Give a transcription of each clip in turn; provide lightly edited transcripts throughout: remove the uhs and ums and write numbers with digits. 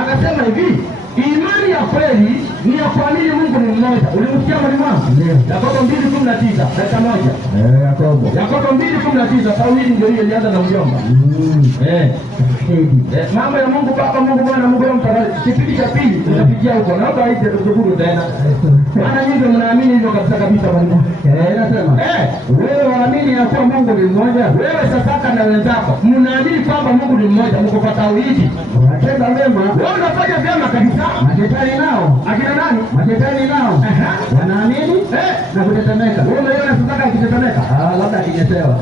akasema hivi, imani ya kweli ni ya kuamini Mungu ni mmoja. Ulimsikia mwalimu wangu? Yakobo 2:19, dakika moja. Yakobo 2:19, tauhidi ndio hiyo ilianza na mjomba. Mambo ya Mungu Baba, Mungu Mwana, Mungu Roho Mtakatifu. Kipindi cha pili tutafikia huko. Naomba aje tushukuru tena. Maana nyinyi mnaamini hivyo kabisa kabisa mwalimu. Nasema wewe waamini ya kuwa Mungu ni mmoja. Wewe sasa na wenzako mnaamini kwamba Mungu ni mmoja, mko kwa tauhidi. Unatenda mema. Wewe unafanya vyema kabisa. Mashetani nao. Akina nani? Mashetani nao. Wanaamini na kutetemeka. Wewe unaona sasa akitetemeka? Labda akinyeshewa.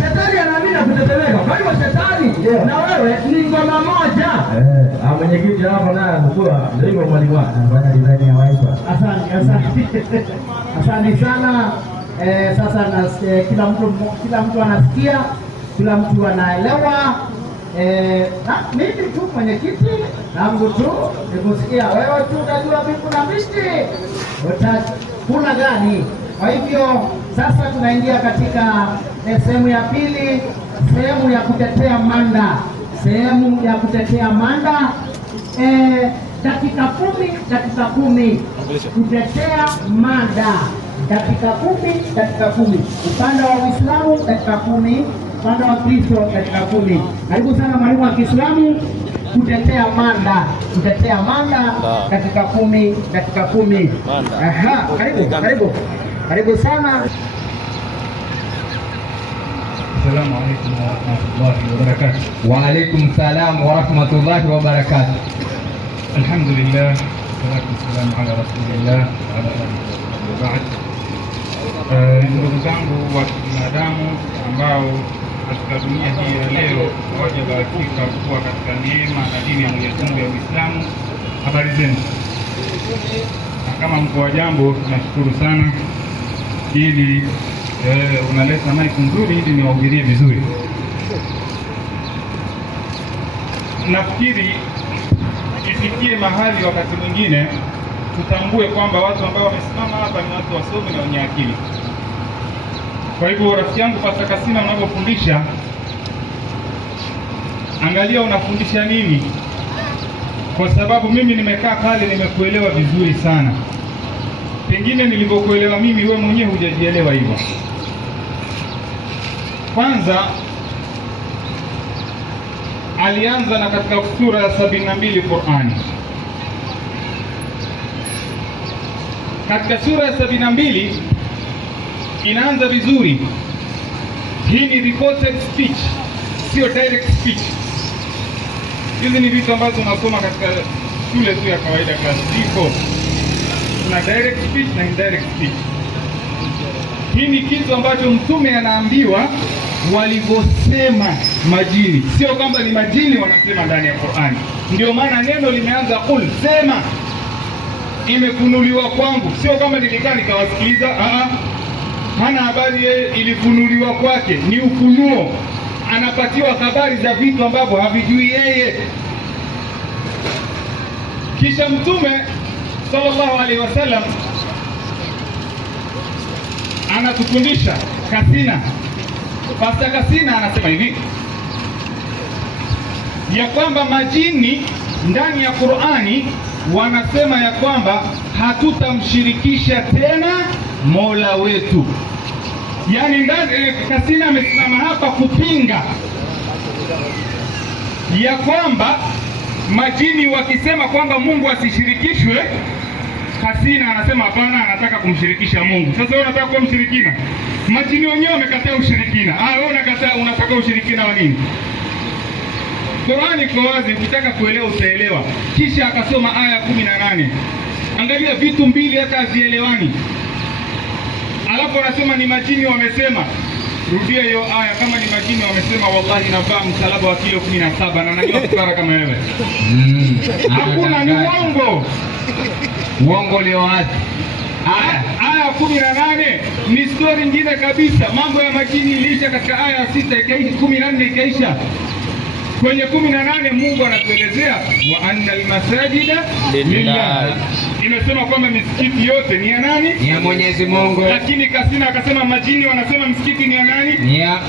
Shetani anaamini na kutetemeka. Kwa hiyo shetani na wewe ni ngoma moja. Mwenyekiti hapo naye mkua ndio mwalimu wako. Anafanya design ya wiper. Asante sana. Sasa na kila mtu anasikia, kila mtu anaelewa. Mimi tu mwenyekiti nangu tu nikusikia, wewe tu unajua vipi na mishti utakula gani. Kwa hivyo sasa tunaingia katika sehemu ya pili, sehemu ya kutetea mada. Sehemu ya kutetea mada, dakika 10 kutetea mada, dakika 10. Upande wa Uislamu dakika 10, upande wa Kristo dakika 10. Karibu sana mwalimu wa Kiislamu kutetea mada, dakika 10. Aha, karibu sana. السلام عليكم ورحمة الله وبركاته. وعليكم السلام ورحمة الله وبركاته. الحمد لله والصلاة والسلام على رسول الله وعلى آله وبعد. Ndugu zangu wa binadamu ambao katika dunia hii ya leo hawajabahatika kuwa katika neema na dini ya Mwenyezi Mungu ya Uislamu, habari zenu? Kama mko wa jambo tunashukuru sana, ili unaleta mic nzuri ili niwahubirie vizuri. Nafikiri ifikie mahali wakati mwingine tutambue kwamba watu ambao wamesimama hapa ni watu wasomi na wenye akili. Kwa hivyo rafiki yangu Pastor Kasina, unapofundisha angalia unafundisha nini, kwa sababu mimi nimekaa pale nimekuelewa vizuri sana. Pengine nilivyokuelewa mimi wewe mwenyewe hujajielewa hivyo. Kwanza alianza na katika sura ya 72 Qur'ani. Katika sura ya 72 inaanza vizuri. Hii ni recorded speech, sio direct speech. Hizi ni vitu ambazo unasoma katika shule tu ya kawaida class 4. Kuna direct speech na indirect speech. Hii ni kitu ambacho mtume anaambiwa walivyosema majini, sio kwamba ni majini wanasema ndani ya Qur'ani. Ndio maana neno limeanza kul, sema imefunuliwa kwangu, sio kama nilikaa nikawasikiliza. Hana habari yeye, ilifunuliwa kwake, ni ufunuo. Anapatiwa habari za vitu ambavyo havijui yeye. Kisha mtume sallallahu alaihi wasallam anatufundisha Kasina. Pastor Kasina anasema hivi ya kwamba majini ndani ya Qur'ani wanasema ya kwamba hatutamshirikisha tena Mola wetu. Yaani ndani Kasina amesimama hapa kupinga ya kwamba majini wakisema kwamba Mungu asishirikishwe, Kasina anasema hapana, anataka kumshirikisha Mungu. Sasa wewe unataka kuwa mshirikina? Majini wenyewe wamekataa ushirikina. Wewe unataka ushirikina wa nini? Qur'ani kwa wazi, ukitaka kuelewa utaelewa. Kisha akasoma aya 18. Angalia vitu mbili hata hazielewani. Alafu anasema ni majini wamesema. Rudia hiyo aya, kama ni majini wamesema, wallahi navaa msalaba wa kilo 17 na najua kufara kama wewe. Hakuna, ni uongo leo wazi. Aya 18 ni story nyingine kabisa. Mambo ya majini ilisha katika aya 6 ikaisha 14 ikaisha. Kwenye 18 Mungu anatuelezea wa annal masajida lillah. inasema kwamba misikiti yote ni ya nani? Ni ya Mwenyezi Mungu. Lakini Kasina akasema majini wanasema misikiti ni ya nani?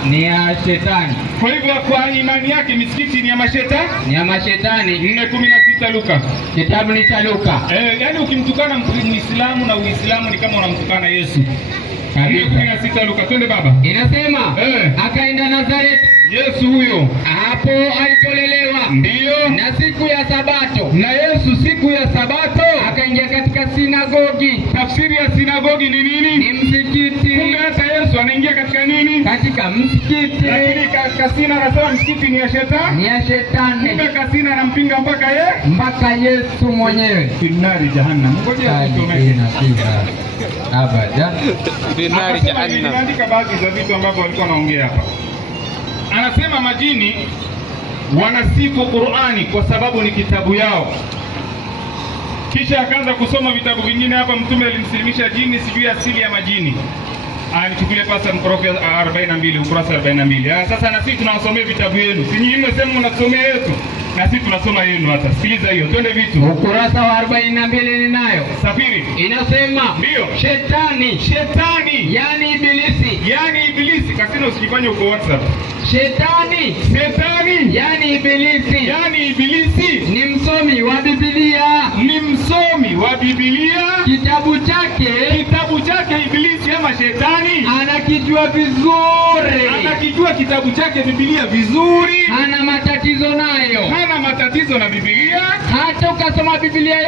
Ni ya shetani. Kwa hivyo kwa imani yake misikiti ni ya mashetani? Ni ya mashetani. 4:16 Luka. Kitabu ni cha Luka. Yaani ukimtukana Muislamu na Uislamu ni kama unamtukana Yesu. 4:16 Luka. Twende baba. Inasema akaenda Nazareti. Yesu huyo hapo alipolelewa. Ndiyo. Na siku ya Sabato. Na Yesu siku ya Sabato akaingia katika sinagogi. Tafsiri ya sinagogi ni nini? Ni msikiti. Kumbe hata Yesu anaingia katika nini? Katika msikiti. Lakini Kasina anasema msikiti ni ya shetani. Ni ya shetani. Kumbe Kasina anampinga mpaka Yesu mwenyewe. Finari jahannam. Ngoja nisome. Abada. Finari jahannam. Nimeandika baadhi za vitu ambavyo walikuwa wanaongea hapa. Anasema majini wanasifu Qur'ani kwa sababu ni kitabu yao. Kisha akaanza kusoma vitabu vingine hapa. Mtume alimsilimisha jini, sijui asili ya majini. Nichukulie pasa mkorofi 42 ukurasa 42. Sasa na sisi tunawasomea vitabu yenu. Si nyinyi mnasema mnasomea yetu, na sisi tunasoma yenu. Hata sikiliza hiyo, twende vitu. Ukurasa wa 42 ninayo. Safiri. Inasema ndio shetani, yani ibilisi. Kasina usijifanye uko WhatsApp. Shetani, yani ibilisi ni msomi wa Biblia. Kitabu chake ibilisi ama shetani anakijua kitabu chake Biblia vizuri. Hana matatizo na Biblia. Hata ukisoma Biblia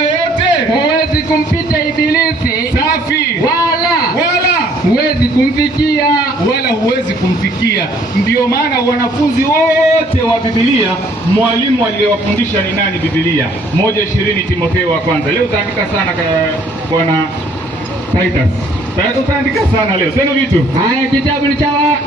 yote huwezi kumpita ibilisi. Safi. Wala huwezi kumfikia. Ndio maana wanafunzi wote wa Biblia mwalimu aliyewafundisha ni nani? Biblia. 1:20 Timotheo wa kwanza. Leo utaandika sana bwana Titus. Utaandika sana leo. Tena vitu. Haya, kitabu ni cha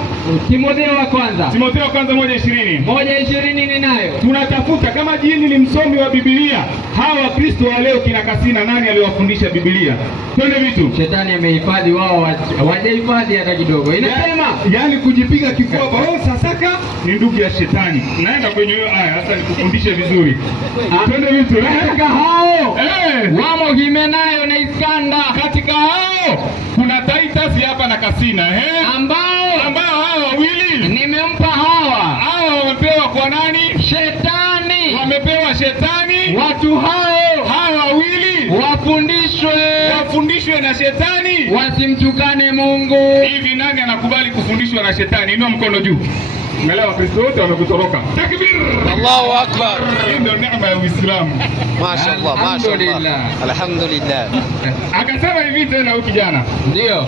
Timotheo wa kwanza. 1:20 ninayo. Tunatafuta kama jini ni msomi wa Biblia. Hawa Kristo wa leo kina Kasina, nani aliwafundisha Biblia? Twende vitu. Shetani amehifadhi, wao hawajahifadhi hata kidogo. Inasema yani kujipiga kifua sasaka ni ndugu ya shetani. Naenda kwenye hiyo aya sasa nikufundishe vizuri. Twende vitu. Katika hao wamo Himenayo na Iskanda. Katika hao kuna Titus hapa na Kasina ambao hao wawili nimempa hawa wamepewa kwa nani? Shetani. Wamepewa shetani. Watu hao wawili wafundishwe na shetani, wasimtukane Mungu. Hivi nani anakubali kufundishwa na shetani? Inua mkono juu. Angalia Wakristo wote wamekutoroka. Takbir! Allahu Akbar. Ndio neema ya Uislamu. Mashaallah. Alhamdulillah. Akasema hivi tena huyu kijana. Ndio.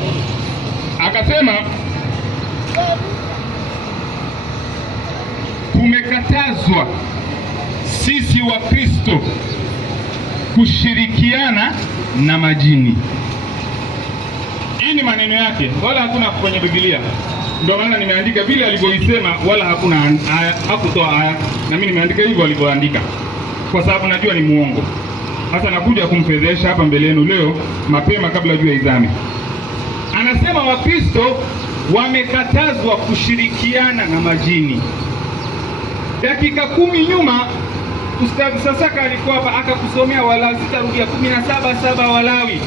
Akasema tumekatazwa sisi wa Kristo kushirikiana na majini. Hii ni maneno yake, wala hakuna kwenye Biblia. Ndio maana nimeandika vile alivyoisema, wala hakuna aya, hakutoa aya. Na mimi nimeandika hivyo alivyoandika, kwa sababu najua ni muongo. Sasa nakuja kumfedhesha hapa mbele yenu leo mapema kabla jua izame. Anasema Wakristo wamekatazwa kushirikiana na majini. Dakika 10 nyuma Ustadh Sasaka alikuwa hapa akakusomea Walawi, sitarudia 17:7 Walawi.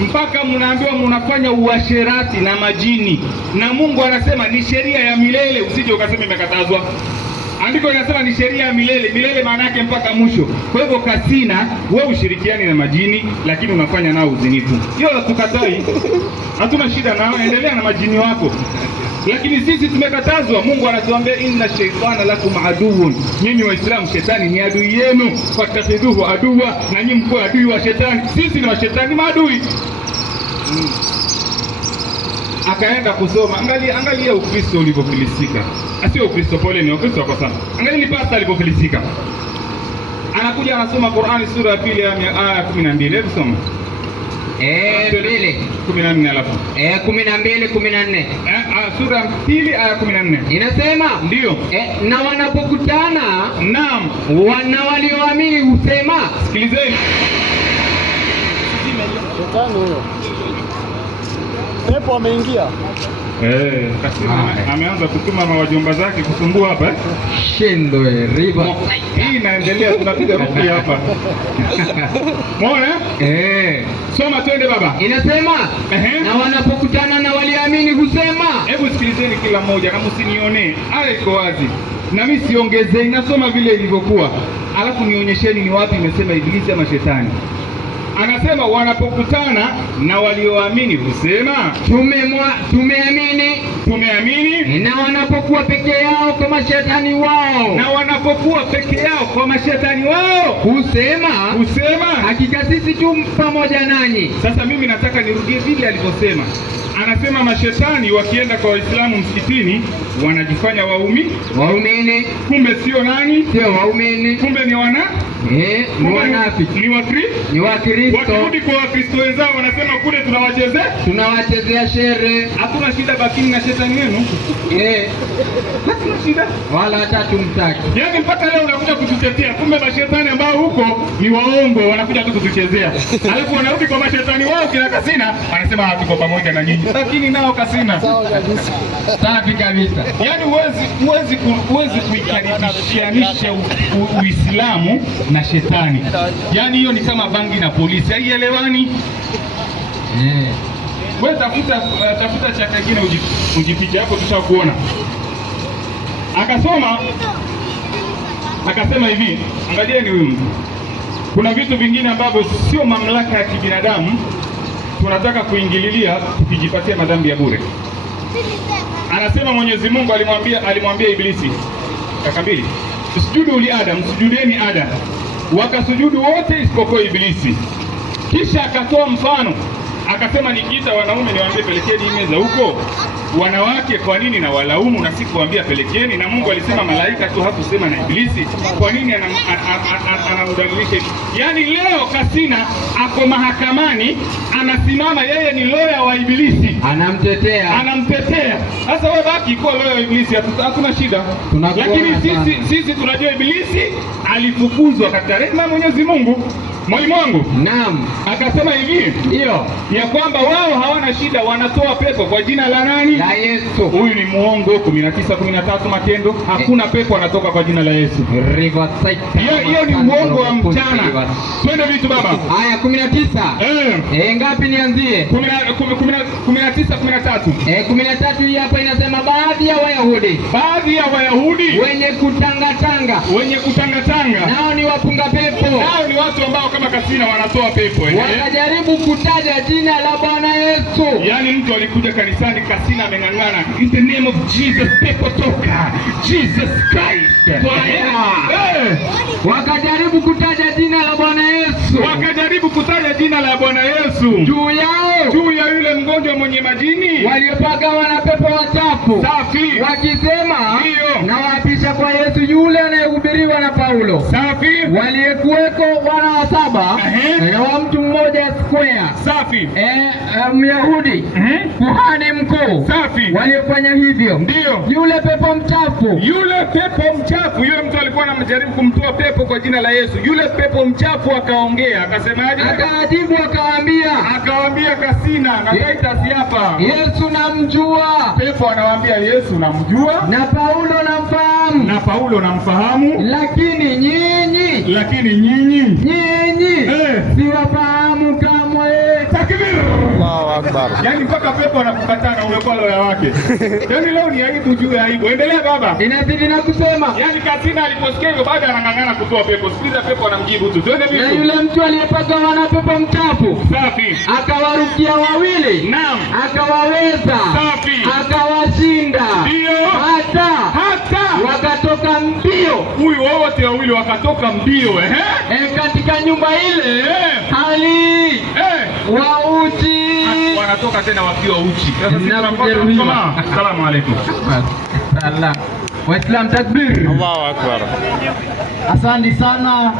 Mpaka mnaambiwa mnafanya uasherati na majini, na Mungu anasema ni sheria ya milele, usije ukasema imekatazwa. Andiko linasema ni sheria ya milele maana yake mpaka mwisho. Kwa hivyo Kasina, wewe ushirikiani na majini lakini unafanya nao uzinifu. Hiyo hatukatai. Hatuna shida nao, endelea na majini wako. Lakini sisi tumekatazwa. Mungu anatuambia inna shaytana lakum aduwwun. Nyinyi Waislamu, shetani ni adui yenu, fatakhiduhu aduwa, na nyinyi mko adui wa shetani. Sisi ni wa shetani maadui. Akaenda kusoma. Angalia Ukristo ulivyofilisika. Asio Ukristo, pole, ni Ukristo wako sana. Angalia ni pasta alivyofilisika. Anakuja anasoma Qur'ani sura ya 2 aya 12. Hebu soma. 14 alafu 12:14. Sura ya 2 aya 14. Inasema ndio. Na wanapokutana, naam, wana walioamini husema. Sikilizeni. Shetani huyo. Pepo ameingia. Kasema ameanza kutuma mawajomba zake kusumbua hapa. Shendo riba. Hii inaendelea, tunapiga ruki hapa. Muone? Soma twende baba. Inasema na wanapokutana na waliamini husema. Hebu sikilizeni kila mmoja na msinione. Aya iko wazi. Na mimi siongezei, nasoma vile ilivyokuwa. Alafu nionyesheni ni wapi imesema ibilisi ama shetani. Anasema wanapokutana na walioamini husema tumeamini, na wanapokuwa peke yao kwa mashetani wao, husema hakika sisi tu pamoja nanyi. Sasa mimi nataka nirudie vile alivyosema. Anasema mashetani wakienda kwa Waislamu msikitini wanajifanya waumini, kumbe sio nani? Sio waumini, kumbe ni ni wanafiki, ni Wakristo. Wakirudi kwa Wakristo wenzao wanasema kule tunawachezea shere. Hatuna shida, bakini na shetani wenu. Hatuna shida wala hata tumtaki. Yaani mpaka leo unakuja kututetea, kumbe mashetani ambao huko ni waongo, wanakuja tu kutuchezea. Alafu wanarudi kwa mashetani wao kina Kasina, wanasema tuko pamoja na nyinyi. Lakini nao Kasina safi kabisa. Yaani huwezi kuikaribishanisha Uislamu na shetani. Yaani hiyo ni kama bangi na polisi, haielewani. Wewe tafuta cha kingine ujipiche hapo, tushakuona. Akasema hivi, angalieni huyu mtu. Kuna vitu vingine ambavyo sio mamlaka ya kibinadamu tunataka kuingililia tukijipatia madhambi ya bure. Anasema Mwenyezi Mungu alimwambia Ibilisi, akambili, "Sujudu li Adam, sujudeni Adam." Wakasujudu wote isipokuwa Ibilisi. Kisha akatoa mfano, akasema nikiita wanaume niwaambie pelekeni meza huko, wanawake kwa nini na walaumu na si kuambia pelekeni? Na Mungu alisema malaika tu, hakusema na Ibilisi. Kwa nini anamdhalilisha? Yaani leo Kasina ako mahakamani, anasimama, yeye ni lawyer wa Ibilisi, anamtetea. Sasa wewe baki kwa lawyer wa Ibilisi, hakuna shida. Lakini sisi tunajua Ibilisi alifukuzwa katika rehema ya Mwenyezi Mungu. Mwalimu wangu, naam, akasema hivi, ndio ya kwamba wao hawana shida, wanatoa pepo kwa jina la nani? La Yesu. Huyu ni muongo. 19:13 Matendo, hakuna pepo anatoka kwa jina la Yesu. Hiyo ni uongo wa mchana. Twende vitu baba. Haya 19. Ngapi nianzie? 19:13. 13 hii hapa inasema baadhi ya Wayahudi wenye kutangatanga. Nao ni wapunga pepo. Nao ni watu ambao kama Kasina wanatoa pepo. Wakajaribu kutaja jina la Bwana Yesu. Yaani mtu alikuja kanisani, Kasina ameng'ang'ana, in the name of Jesus, pepo toka, Jesus Christ. Wakajaribu kutaja jina la Bwana Yesu. Juu ya yule mgonjwa mwenye majini waliopagawa na pepo wachafu. Safi. Wakisema na waapisha kwa Yesu yule anayehubiriwa na Paulo. Safi. Waliyekuweko wana wa 7 na wa mtu mmoja Square. Safi. Myahudi kuhani mkuu. Safi. Waliofanya hivyo. Ndio. Yule pepo mchafu, yule mtu alikuwa anamjaribu kumtoa pepo kwa jina la Yesu. Yule pepo mchafu akaongea, akasemaje? Akajibu akawaambia Kasina na Titus hapa, Yesu namjua. Pepo anawaambia Yesu namjua, na Paulo namfahamu, lakini nyinyi siwafahamu kamwe. Takbir! Allahu Akbar. Yaani mpaka pepo anakukataa na umekuwa loya wake. Yaani leo ni aibu juu ya aibu. Endelea baba. Inazidi na kusema. Yaani Kasina aliposikia hivyo baada anang'ang'ana kutoa pepo. Sikiliza pepo anamjibu tu. Twende vipi? Na yule mtu aliyepagawa na pepo mchafu. Safi. Akawarukia wawili. Naam. Akawaweza. Safi. Akawashinda. Ndio. Hata wakatoka mbio. Huyu wote wawili wakatoka mbio katika nyumba ile hali wauchi. Wanatoka tena wakiwa uchi. Asalamu alaykum. Waislamu takbir. Allahu Akbar. Asante sana.